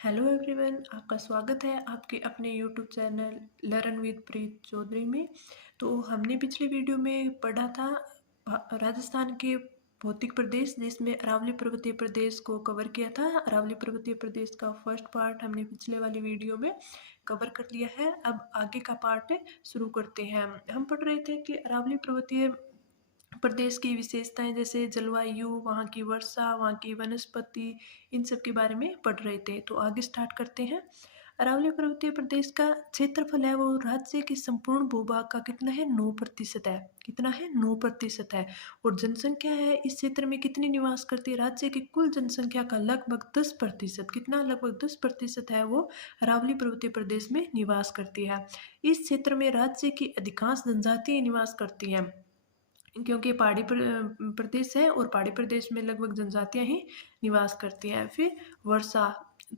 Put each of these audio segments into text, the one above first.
Hello everyone, आपका स्वागत है आपके अपने यूट्यूब चैनल लर्न विद प्रीत चौधरी में। तो हमने पिछले वीडियो में पढ़ा था राजस्थान के भौतिक प्रदेश, जिसमें अरावली पर्वतीय प्रदेश को कवर किया था। अरावली पर्वतीय प्रदेश का फर्स्ट पार्ट हमने पिछले वाली वीडियो में कवर कर लिया है। अब आगे का पार्ट शुरू करते हैं। हम पढ़ रहे थे कि अरावली पर्वतीय प्रदेश की विशेषताएं, जैसे जलवायु, वहाँ की वर्षा, वहाँ की वनस्पति, इन सब के बारे में पढ़ रहे थे। तो आगे स्टार्ट करते हैं। अरावली पर्वतीय प्रदेश का क्षेत्रफल है वो राज्य के संपूर्ण भूभाग का कितना है? 9% है। कितना है? 9% है। और जनसंख्या है इस क्षेत्र में कितनी निवास करती है? राज्य की कुल जनसंख्या का लगभग 10%, कितना? लगभग 10% है वो अरावली पर्वतीय प्रदेश में निवास करती है। इस क्षेत्र में राज्य की अधिकांश जनजातियां निवास करती हैं, क्योंकि पहाड़ी प्रदेश है और पहाड़ी प्रदेश में लगभग जनजातियां ही निवास करती हैं। फिर वर्षा,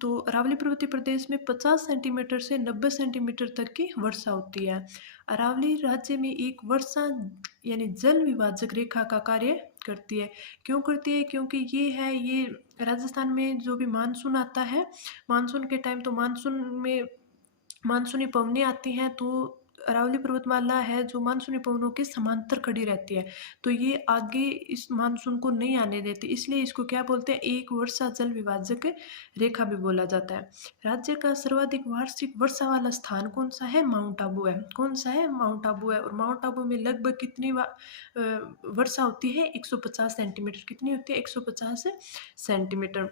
तो अरावली पर्वतीय प्रदेश में 50 सेंटीमीटर से 90 सेंटीमीटर तक की वर्षा होती है। अरावली राज्य में एक वर्षा यानी जल विभाजक रेखा का कार्य करती है। क्यों करती है? क्योंकि ये राजस्थान में जो भी मानसून आता है, मानसून के टाइम, तो मानसून में मानसूनी पवनें आती हैं, तो अरावली पर्वतमाला है जो मानसूनी पवनों के समांतर खड़ी रहती है, तो ये आगे इस मानसून को नहीं आने देती, इसलिए इसको क्या बोलते हैं? एक वर्षा जल विभाजक रेखा भी बोला जाता है। राज्य का सर्वाधिक वार्षिक वर्षा वाला स्थान कौन सा है? माउंट आबू है। कौन सा है? माउंट आबू है। और माउंट आबू में लगभग कितनी वर्षा होती है? 150 सेंटीमीटर। कितनी होती है? 150 सेंटीमीटर।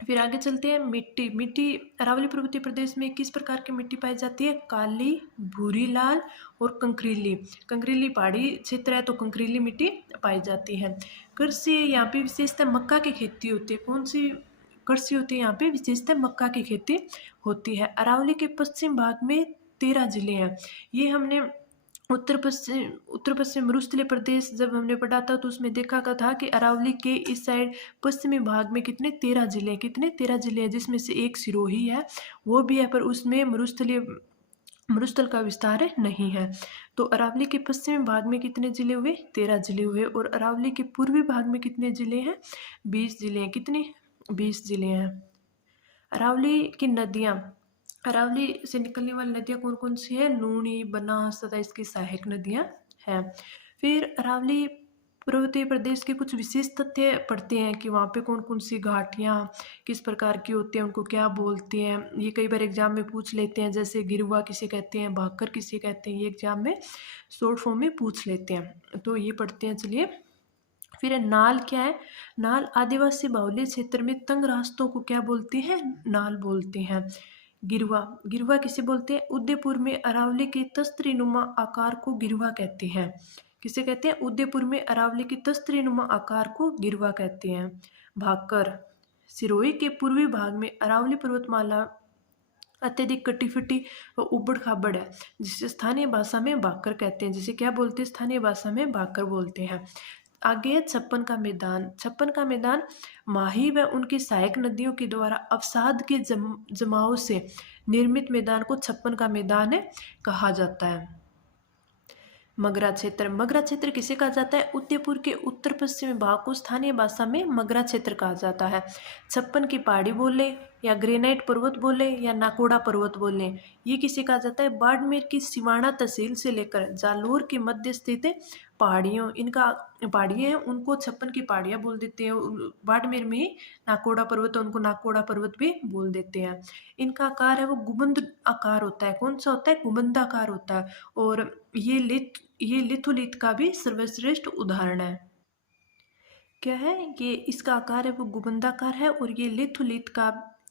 फिर आगे चलते हैं। मिट्टी अरावली पर्वतीय प्रदेश में किस प्रकार की मिट्टी पाई जाती है? काली, भूरी, लाल और कंकरीली। कंकरीली पहाड़ी क्षेत्र है, तो कंकरीली मिट्टी पाई जाती है। कृषि, यहाँ पे विशेषतः मक्का की खेती होती है। कौन सी कृषि होती है? यहाँ पे विशेषतः मक्का की खेती होती है। अरावली के पश्चिम भाग में 13 जिले हैं। ये हमने उत्तर पश्चिम मरुस्थलीय प्रदेश जब हमने पढ़ा था, तो उसमें देखा था कि अरावली के इस साइड पश्चिमी भाग में कितने? 13 जिले हैं। कितने? 13 जिले हैं, जिसमें से एक सिरोही है, वो भी है, पर उसमें मरुस्थल का विस्तार नहीं है। तो अरावली के पश्चिमी भाग में कितने जिले हुए? 13 जिले हुए। और अरावली के पूर्वी भाग में कितने जिले हैं? 20 जिले हैं। कितने? 20 जिले हैं। अरावली की नदियाँ, अरावली से निकलने वाली नदियाँ कौन कौन सी है? लूणी, बनास तथा इसकी सहायक नदियाँ हैं। फिर अरावली पर्वतीय प्रदेश के कुछ विशेष तथ्य पढ़ते हैं कि वहाँ पे कौन कौन सी घाटियाँ किस प्रकार की होती हैं, उनको क्या बोलते हैं। ये कई बार एग्जाम में पूछ लेते हैं, जैसे गिरुआ किसे कहते हैं, भाकर किसे कहते हैं, ये एग्जाम में शॉर्ट फॉर्म में पूछ लेते हैं, तो ये पढ़ते हैं। चलिए, फिर नाल क्या है? नाल आदिवासी बाहुल्य क्षेत्र में तंग रास्तों को क्या बोलते हैं? नाल बोलते हैं। गिरवा, गिरवा किसे बोलते हैं? उदयपुर में अरावली के तस्तरी नुमा आकार को गिरवा कहते हैं। किसे कहते हैं? उदयपुर में अरावली की तस्तरी नुमा आकार को गिरवा कहते हैं। भाकर, सिरोही के पूर्वी भाग में अरावली पर्वतमाला अत्यधिक कटी-फटी व उबड़-खाबड़ है, जिसे स्थानीय भाषा में भाकर कहते हैं। जिसे क्या बोलते हैं? स्थानीय भाषा में भाकर बोलते हैं। आगे है छप्पन का मैदान। छप्पन का मैदान माही व उनकी सहायक नदियों के द्वारा अवसाद के जमाव से निर्मित मैदान को छप्पन का मैदान कहा जाता है। मगरा क्षेत्र, मगरा क्षेत्र किसे कहा जाता है? उदयपुर के उत्तर पश्चिमी भाग को स्थानीय भाषा में मगरा क्षेत्र कहा जाता है। छप्पन की पहाड़ी बोले या ग्रेनाइट पर्वत बोले या नाकोड़ा पर्वत बोले, ये किसे कहा जाता है? बाड़मेर की सिवाना तहसील से लेकर जालोर के मध्य स्थित पहाड़ियों, इनका पहाड़ियाँ हैं, उनको छप्पन की पहाड़ियाँ बोल देते हैं। बाड़मेर में ही नाकोड़ा पर्वत है, उनको नाकोड़ा पर्वत भी बोल देते हैं। इनका आकार है वो गुंबद आकार होता है। कौन सा होता है? गुंबदाकार होता है। और ये लिथोलिथ का भी सर्वश्रेष्ठ उदाहरण है। क्या है? ये इसका आकार है वो गुंबदाकार है, और ये लिथोलिथ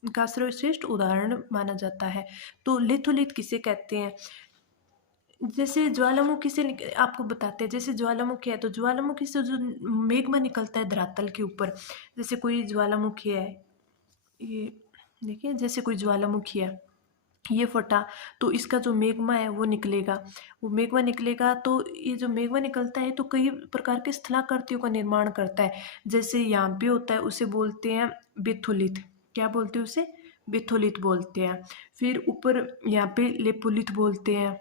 का सर्वश्रेष्ठ उदाहरण माना जाता है। तो लिथोलिथ किसे कहते हैं? जैसे ज्वालामुखी से आपको बताते हैं, जैसे ज्वालामुखी है, तो ज्वालामुखी से जो मेग्मा निकलता है धरातल के ऊपर, जैसे कोई ज्वालामुखी है, ये देखिए, जैसे कोई ज्वालामुखी है, ये फटा, तो इसका जो मेग्मा है वो निकलेगा। वो मेग्मा निकलेगा, तो ये जो मेग्मा निकलता है तो कई प्रकार के स्थलाकृतियों का निर्माण करता है। जैसे यहाँ पे होता है, उसे बोलते हैं बेथोलिथ। क्या बोलते हैं उसे? बेथोलिथ बोलते हैं। फिर ऊपर यहाँ पे लेपोलिथ बोलते हैं।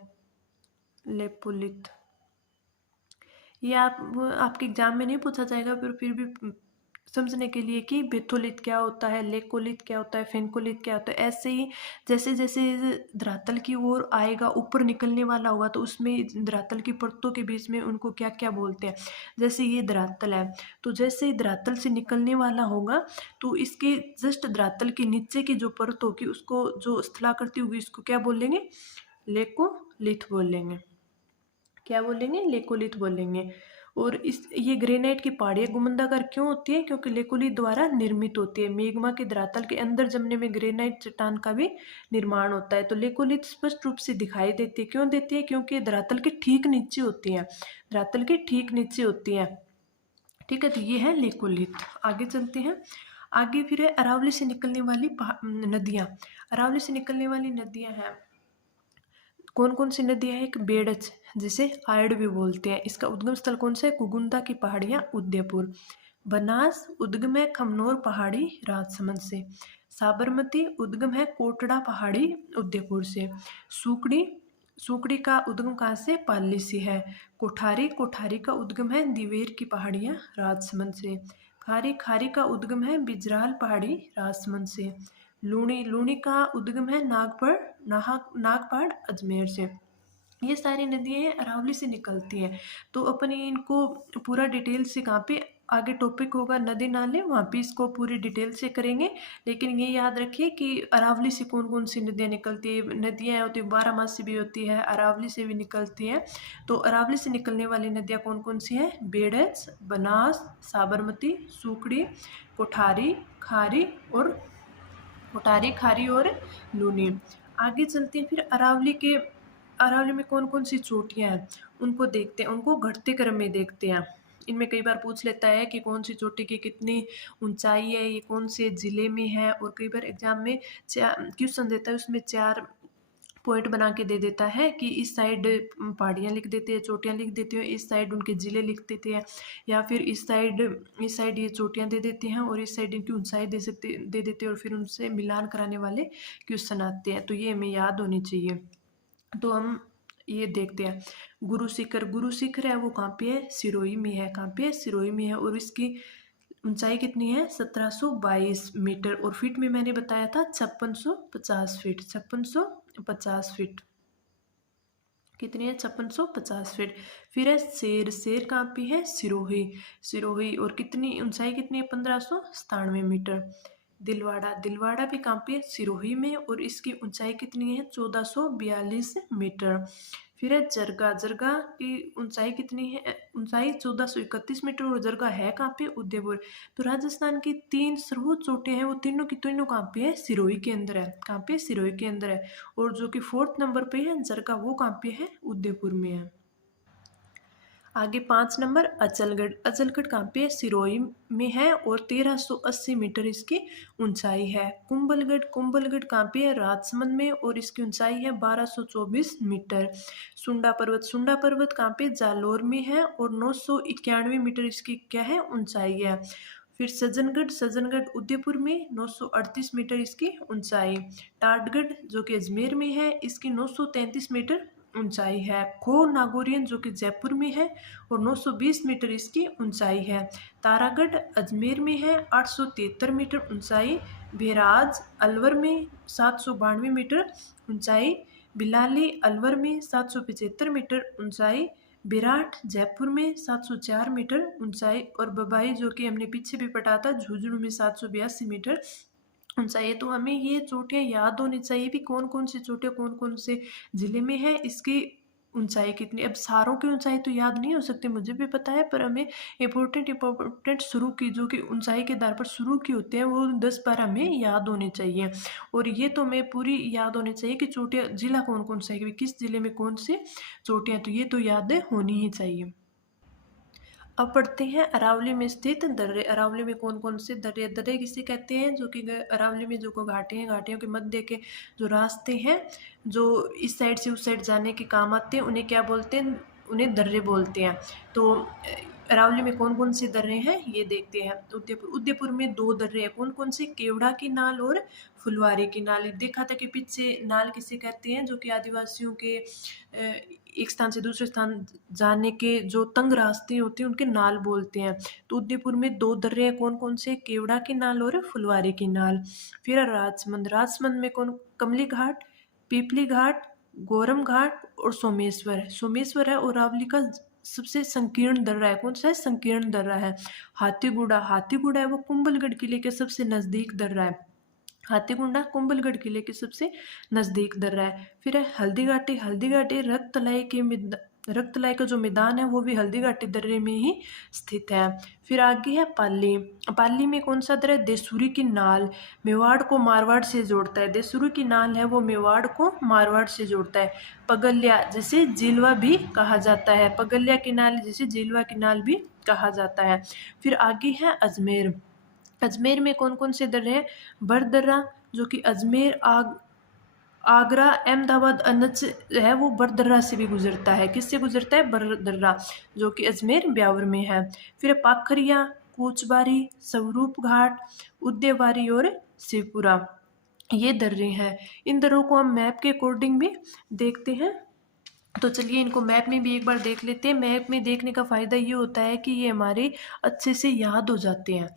लेपोलिथ, ये आपके एग्जाम में नहीं पूछा जाएगा, पर फिर भी समझने के लिए कि बेथोलिथ क्या होता है, लेकोलिथ क्या होता है, फेनकोलिथ क्या होता है। ऐसे ही जैसे जैसे धरातल की ओर आएगा, ऊपर निकलने वाला होगा, तो उसमें धरातल की परतों के बीच में उनको क्या क्या बोलते हैं। जैसे ये धरातल है, तो जैसे ही धरातल से निकलने वाला होगा तो इसके जस्ट धरातल के नीचे की जो परत होगी उसको, जो स्थलाकृति होगी, इसको क्या बोलेंगे, लेकोलिथ बोलेंगे। क्या बोलेंगे, लेकोलिथ बोलेंगे। और इस ये ग्रेनाइट की पहाड़ियाँ गुमंदाकार क्यों होती है, क्योंकि लेकोलिथ द्वारा निर्मित होती है। मेग्मा के धरातल के अंदर जमने में ग्रेनाइट चट्टान का भी निर्माण होता है। तो लेकोलिथ स्पष्ट रूप से दिखाई देती है, क्यों देती है, क्योंकि धरातल के ठीक नीचे होती है, धरातल के ठीक नीचे होती है। ठीक है, तो ये है लेकोलिथ। आगे चलते हैं। आगे फिर है अरावली से निकलने वाली नदियाँ। अरावली से निकलने वाली नदियाँ हैं, कौन कौन सी नदियाँ हैं, एक बेड़च जिसे आयड भी बोलते हैं, इसका उद्गम स्थल कौन सा है, कुगुंदा की पहाड़ियाँ उदयपुर। बनास उद्गम है खमनोर पहाड़ी राजसमंद से। साबरमती उद्गम है कोटड़ा पहाड़ी उदयपुर से। सुकड़ी, सुकड़ी का उद्गम कहाँ से, पाली से है। कोठारी, कोठारी का उद्गम है दिवेर की पहाड़ियाँ राजसमंद से। खारी, खारी का उद्गम है बिजराल पहाड़ी राजसमंद से। लूणी, लूणी का उद्गम है नागपाड़ अजमेर से। ये सारी नदियाँ अरावली से निकलती हैं। तो अपन इनको पूरा डिटेल से कहाँ पे आगे टॉपिक होगा नदी नाले, वहाँ पे इसको पूरी डिटेल से करेंगे। लेकिन ये याद रखिए कि अरावली से कौन कौन सी नदियाँ निकलती है। नदियाँ होती है बारामासी भी होती है, अरावली से भी निकलती हैं। तो अरावली से निकलने वाली नदियाँ कौन कौन सी हैं, बेड़च, बनास, साबरमती, सुकड़ी, कोठारी, खारी और कोटारी, खारी और लूनी। आगे चलते हैं फिर अरावली में कौन कौन सी चोटियाँ हैं उनको देखते हैं, उनको घटते क्रम में देखते हैं। इनमें कई बार पूछ लेता है कि कौन सी चोटी की कितनी ऊंचाई है, ये कौन से जिले में है, और कई बार एग्जाम में क्वेश्चन देता है उसमें 4 पॉइंट बना के दे देता है कि इस साइड पहाड़ियाँ लिख देते हैं, चोटियाँ लिख देते हैं, इस साइड उनके ज़िले लिख देते हैं, या फिर इस साइड ये चोटियाँ दे देते हैं और इस साइड इनकी ऊंचाई दे देते हैं, और फिर उनसे मिलान कराने वाले क्वेश्चन आते हैं। तो ये हमें याद होनी चाहिए। तो हम ये देखते हैं। गुरु शिखर, गुरु शिखर है वो कहाँ पे है, सिरोही में है। कहाँ पे है, सिरोही में है। और इसकी ऊंचाई कितनी है, 1722 मीटर, और फीट में मैंने बताया था 5650 फीट, 5650 फीट। कितनी है, 5650 फीट। फिर है शेर, शेर कहाँ पे है, सिरोही, सिरोही, और कितनी ऊंचाई कितनी है, 1597 मीटर। दिलवाड़ा, दिलवाड़ा भी कहाँ पे है, सिरोही में, और इसकी ऊंचाई कितनी है, 1442 मीटर। फिर है जरगा, जरगा की ऊंचाई कितनी है, ऊंचाई 1431 मीटर, और जरगा है कहाँ पे, उदयपुर। तो राजस्थान की 3 सर्वोच्च चोटियां हैं, वो तीनों की तीनों कहाँ पे है, सिरोही के अंदर है। कहाँ पे, सिरोही के अंदर है। और जो कि 4th नंबर पे है जरगा, वो कहाँ पे है, उदयपुर में है। आगे 5 नंबर अचलगढ़, अचलगढ़ कहाँ पे है, सिरोही में है, और 1380 मीटर इसकी ऊंचाई है। कुंभलगढ़, कुंभलगढ़ कहाँ पे है, राजसमंद में, और इसकी ऊंचाई है 1224 मीटर। सुंडा पर्वत, सुंडा पर्वत कहाँ पे, जालोर में है, और 991 मीटर इसकी क्या है, ऊंचाई है। फिर सज्जनगढ़, सज्जनगढ़ उदयपुर में, 938 मीटर इसकी ऊंचाई। टाटगढ़ जो कि अजमेर में है, इसकी 933 मीटर ऊंचाई है। खो नागौरियन जो कि जयपुर में है, और 920 मीटर इसकी ऊंचाई है। तारागढ़ अजमेर में है, 873 मीटर ऊंचाई। भेराज अलवर में 792 मीटर ऊंचाई। बिलाली अलवर में 775 मीटर ऊंचाई। विराट जयपुर में 704 मीटर ऊंचाई, और बबाई जो कि हमने पीछे भी पढ़ा था, झुंझुनू में 782 मीटर ऊंचाई है। तो हमें ये चोटियाँ याद होनी चाहिए भी कौन कौन सी चोटियाँ कौन कौन से जिले में है, इसकी ऊंचाई कितनी। अब सारों की ऊंचाई तो याद नहीं हो सकती, मुझे भी पता है, पर हमें इम्पोर्टेंट शुरू की जो कि ऊंचाई के आधार पर शुरू की होते हैं वो 10-12 हमें याद होने चाहिए। और ये तो हमें पूरी याद होनी चाहिए कि चोटियाँ जिला कौन कौन सा है, कि किस जिले में कौन सी चोटियाँ, तो ये तो याद होनी ही चाहिए। अब पढ़ते हैं अरावली में स्थित दर्रे। अरावली में कौन कौन से दर्रे, दर्रे किसे कहते हैं, जो कि अरावली में जो को घाटी हैं, घाटियों के मध्य के जो रास्ते हैं जो इस साइड से उस साइड जाने के काम आते हैं, उन्हें क्या बोलते हैं, उन्हें दर्रे बोलते हैं। तो अरावली में कौन कौन से दर्रे हैं ये देखते हैं। उदयपुर में 2 दर्रे हैं, कौन कौन से? केवड़ा की नाल और फुलवारी की नाल। देखा था कि पीछे नाल किसे कहते हैं, जो कि आदिवासियों के एक स्थान से दूसरे स्थान जाने के जो तंग रास्ते होते हैं उनके नाल बोलते हैं। तो उदयपुर में 2 दर्रे हैं, कौन कौन से? केवड़ा की नाल और फुलवारी की नाल। फिर राजमंद में कौन? कमली घाट, पीपली घाट, गोरम घाट और सोमेश्वर है और अरावली का सबसे संकीर्ण दर्रा है। कौन सा है? संकीर्ण दर्रा है। हाथीगुड़ा है वो कुंभलगढ़ किले के सबसे नजदीक दर्रा है। हाथीगुंडा कुंभलगढ़ किले के सबसे नजदीक दर्रा है। फिर है हल्दी घाटी रक्तलाई का जो मैदान है वो भी हल्दी घाटी दर्रे में ही स्थित है। फिर आगे है पाली में कौन सा दर्रा है? देसूरी की नाल, मेवाड़ को मारवाड़ से जोड़ता है। देसूरी की नाल है वो मेवाड़ को मारवाड़ से जोड़ता है। पगल्या जिसे जिलवा भी कहा जाता है, पगल्या की नाल जिसे जिलवा की नाल भी कहा जाता है। फिर आगे है अजमेर में कौन कौन से दर्रे हैं? बरदर्रा जो कि आगरा अहमदाबाद अनच है वो बरदर्रा से भी गुजरता है। किससे गुजरता है? बरदर्रा, जो कि अजमेर ब्यावर में है। फिर पाखरिया, कोचबारी, स्वरूप घाट, उद्यवारी और शिवपुरा, ये दर्रे हैं। इन दर्रों को हम मैप के अकॉर्डिंग भी देखते हैं। तो चलिए इनको मैप में भी एक बार देख लेते हैं। मैप में देखने का फ़ायदा ये होता है कि ये हमारे अच्छे से याद हो जाते हैं।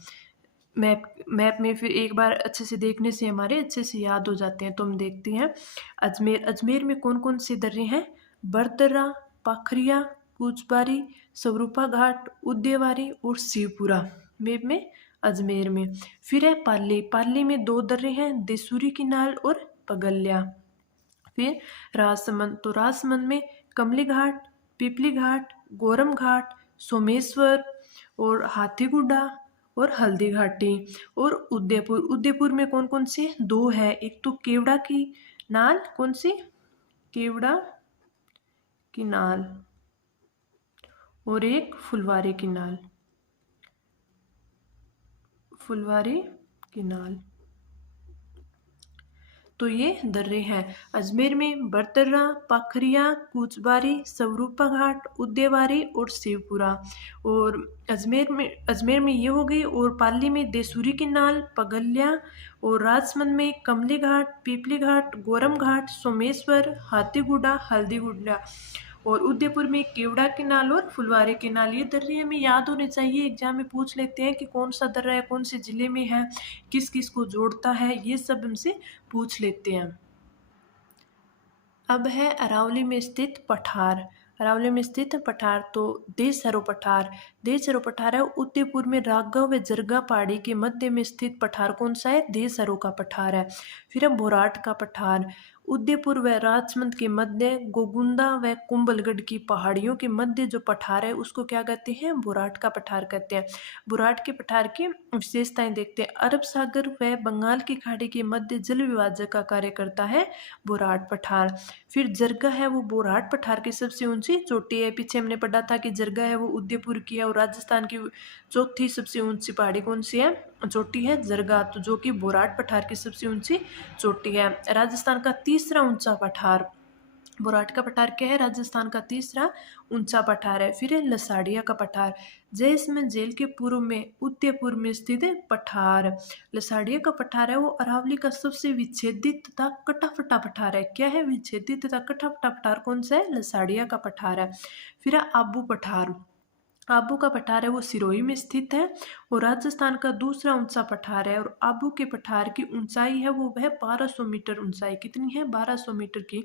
मैप में फिर एक बार अच्छे से देखने से हमारे अच्छे से याद हो जाते हैं। तो हम देखते हैं अजमेर में कौन कौन से दर्रे हैं? बरदर्रा, पाखरिया, कुचबारी, स्वरूपा घाट, उद्यवारी और शिवपुरा, मैप में अजमेर में। फिर है पाली में 2 दर्रे हैं, देसूरी की नाल और पगल्या। फिर राजसमंद में कमली घाट, पीपली घाट, गोरम घाट, सोमेश्वर और हाथीगुड्डा और हल्दी घाटी। और उदयपुर में कौन कौन से? 2 है, एक तो केवड़ा की नाल, कौन सी? केवड़ा की नाल और एक फुलवारी की नाल, तो ये दर्रे हैं। अजमेर में बरदर्रा, पाखरिया, कुचबारी, स्वरूपा घाट, उद्यवारी और शिवपुरा। और अजमेर में ये हो गई। और पाली में देसूरी की नाल, पगल्या। और राजसमंद में कमली घाट, पीपली घाट, गोरम घाट, सोमेश्वर, हाथीगुड्डा, हल्दीगुड्डा। और उदयपुर में केवड़ा की नाल और फुलवारी की नाल, ये दर्रे हमें याद होने चाहिए। एग्जाम में पूछ लेते हैं कि कौन सा दर्रा है, कौन से जिले में है, किस किस को जोड़ता है, ये सब हमसे पूछ लेते हैं। अब है अरावली में स्थित पठार। अरावली में स्थित पठार तो देशहरो पठार है। उदयपुर में राघव व जरगा पहाड़ी के मध्य में स्थित पठार कौन सा है? देशहरो का पठार है। फिर है बोराट का पठार। उदयपुर व राजसमंद के मध्य गोगुंदा व कुंभलगढ़ की पहाड़ियों के मध्य जो पठार है उसको क्या कहते हैं? बोराट का पठार कहते हैं। बोराट के पठार की विशेषताएं देखते हैं। अरब सागर व बंगाल की खाड़ी के मध्य जल विभाजक का कार्य करता है बोराट पठार। फिर जरगा है वो बोराट पठार की सबसे ऊंची चोटी है। पीछे हमने पढ़ा था कि जरगा है वो उदयपुर की है और राजस्थान की चौथी सबसे ऊंची पहाड़ी कौन सी है? चोटी है जरगा, तो जो कि बोराट पठार की सबसे ऊंची चोटी है। राजस्थान का तीसरा ऊंचा पठार बोराट का पठार क्या है? राजस्थान का तीसरा ऊंचा पठार है। फिर है लसाड़िया का पठार, जैसलमेर जेल के पूर्व में उदयपुर में स्थित है पठार। लसाड़िया का पठार है वो अरावली का सबसे विच्छेदित तथा कटाफटा पठार है। क्या है? विच्छेदित तथा कटाफटा पठार कौन सा है? लसाड़िया का पठार है। फिर है आबू पठार। आबू का पठार है वो सिरोही में स्थित है और राजस्थान का दूसरा ऊंचा पठार है। और आबू के पठार की ऊंचाई है वो वह 1200 मीटर ऊंचाई, कितनी है? 1200 मीटर की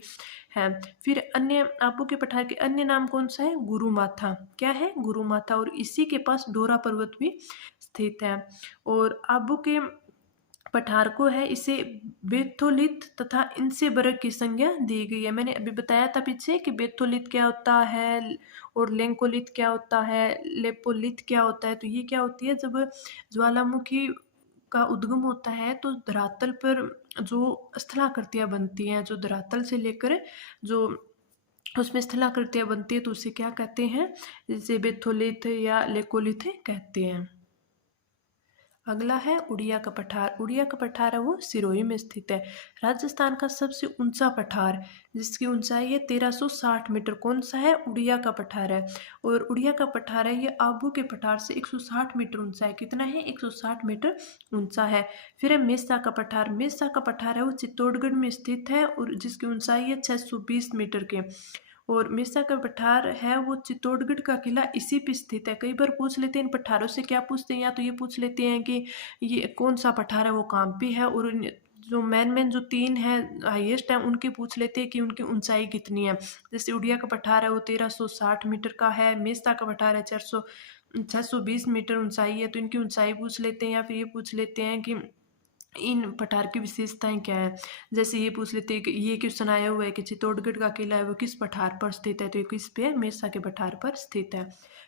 है। फिर अन्य आबू के पठार के अन्य नाम कौन सा है? गुरु माथा। क्या है? गुरु माथा। और इसी के पास डोरा पर्वत भी स्थित है। और आबू के पठार को है इसे बेथोलिथ तथा इनसे बर्ग की संज्ञा दी गई है। मैंने अभी बताया था पीछे कि बेथोलिथ क्या होता है और लेंकोलिथ क्या होता है, लेपोलिथ क्या होता है। तो ये क्या होती है? जब ज्वालामुखी का उद्गम होता है तो धरातल पर जो स्थलाकृतियाँ बनती हैं, जो धरातल से लेकर जो उसमें स्थलाकृतियाँ बनती है तो उसे क्या कहते हैं? जैसे बेथोलिथ या लेकोलिथ कहते हैं। अगला है उड़िया का पठार। उड़िया का पठार है वो सिरोही में स्थित है। राजस्थान का सबसे ऊंचा पठार जिसकी ऊंचाई है 1360 मीटर, कौन सा है? उड़िया का पठार है। और उड़िया का पठार है ये आबू के पठार से 160 मीटर ऊंचा है। कितना है? 160 मीटर ऊंचा है। फिर है मेसा का पठार। मेसा का पठार है वो चित्तौड़गढ़ में स्थित है और जिसकी ऊंचाई है 620 मीटर के। और मेसा का पठार है वो चित्तौड़गढ़ का किला इसी पे स्थित है। कई बार पूछ लेते हैं इन पठारों से क्या पूछते हैं, या तो ये पूछ लेते हैं कि ये कौन सा पठार है वो कहाँ पे है, और जो मेन जो 3 है हाईएस्ट है उनके पूछ लेते हैं कि उनकी ऊंचाई कितनी है। जैसे उड़िया का पठार है वो 1360 मीटर का है, मेसा का पठार है 620 मीटर ऊंचाई है, तो इनकी ऊंचाई पूछ लेते हैं। या फिर ये पूछ लेते हैं कि इन पठार की विशेषताएं क्या है। जैसे ये पूछ लेते हैं कि ये क्वेश्चन आया हुआ है कि चित्तौड़गढ़ का किला है वो किस पठार पर स्थित है, तो ये किस पे? मेसा के पठार पर स्थित है।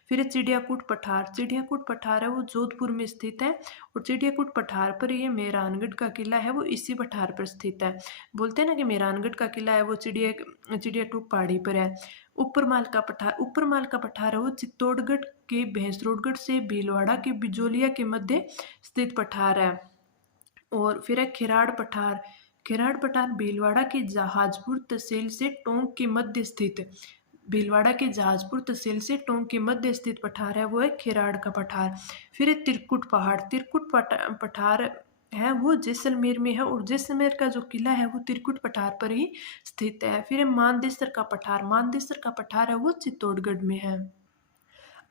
फिर चिड़ियाकूट पठार। चिड़ियाकूट पठार है वो जोधपुर में स्थित है और चिड़ियाकूट पठार पर ये मेहरानगढ़ का किला है वो इसी पठार पर स्थित है। बोलते हैं ना कि मेहरानगढ़ का किला है वो चिड़ियाटूक पहाड़ी पर है। ऊपरमाल का पठार। ऊपरमाल का पठार है वो चित्तौड़गढ़ के भैंसरोडगढ़ से भीलवाड़ा के बिजोलिया के मध्य स्थित पठार है। और फिर है खिराड़ पठार। खिराड़ पठार भीलवाड़ा के जहाजपुर तहसील से टोंक के मध्य स्थित, भीलवाड़ा के जहाजपुर तहसील से टोंक के मध्य स्थित पठार है वो है खिराड़ का पठार। फिर है तिरकुट पहाड़। तिरकुट पठार है वो जैसलमेर में है और जैसलमेर का जो किला है वो तिरकुट पठार पर ही स्थित है। फिर है मानदेसर का पठार। मानदेसर का पठार है वो चित्तौड़गढ़ में है।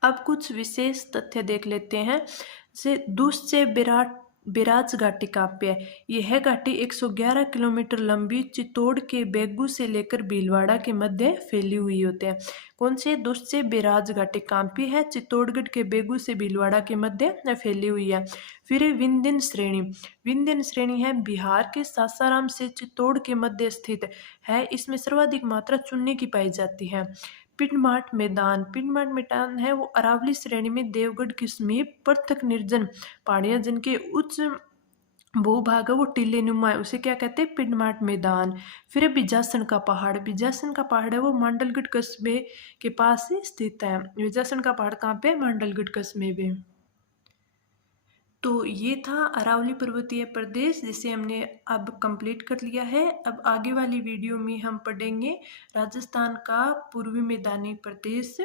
अब कुछ विशेष तथ्य देख लेते हैं। जैसे दुष्चे बिराज घाटी काव्य है। यह घाटी 111 किलोमीटर लंबी चित्तौड़ के बेगू से लेकर भीलवाड़ा के मध्य फैली हुई होती है। कौन से? दुष्चे बिराज घाटी कांपी है, चित्तौड़गढ़ के बेगू से भीलवाड़ा के मध्य फैली हुई है। फिर विंध्यन श्रेणी। विंध्यन श्रेणी है बिहार के सासाराम से चित्तौड़ के मध्य स्थित है। इसमें सर्वाधिक मात्रा चुन्नी की पाई जाती है। पिंडमाट मैदान। पिंडमाट मैदान है वो अरावली श्रेणी में देवगढ़ के समीप पृथक निर्जन पहाड़ियां जिनके उच्च भूभाग है वो टीले नुमा है, उसे क्या कहते हैं? पिंडमाट मैदान। फिर है बिजासन का पहाड़। बिजासन का पहाड़ है वो मांडलगढ़ कस्बे के पास ही स्थित है। बिजासन का पहाड़ कहाँ पे? मांडलगढ़ कस्बे में। तो ये था अरावली पर्वतीय प्रदेश जिसे हमने अब कंप्लीट कर लिया है। अब आगे वाली वीडियो में हम पढ़ेंगे राजस्थान का पूर्वी मैदानी प्रदेश।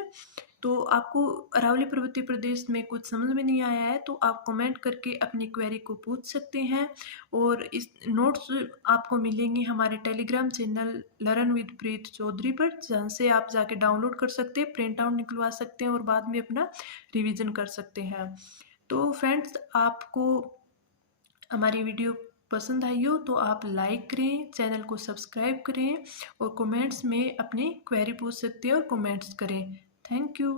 तो आपको अरावली पर्वतीय प्रदेश में कुछ समझ में नहीं आया है तो आप कमेंट करके अपनी क्वेरी को पूछ सकते हैं। और इस नोट्स आपको मिलेंगे हमारे टेलीग्राम चैनल लर्न विद प्रीत चौधरी पर, जहाँ से आप जाके डाउनलोड कर सकते हैं, प्रिंट आउट निकलवा सकते हैं और बाद में अपना रिवीजन कर सकते हैं। तो फ्रेंड्स, आपको हमारी वीडियो पसंद आई हो तो आप लाइक करें, चैनल को सब्सक्राइब करें और कमेंट्स में अपनी क्वेरी पूछ सकते हैं और कमेंट्स करें। Thank you.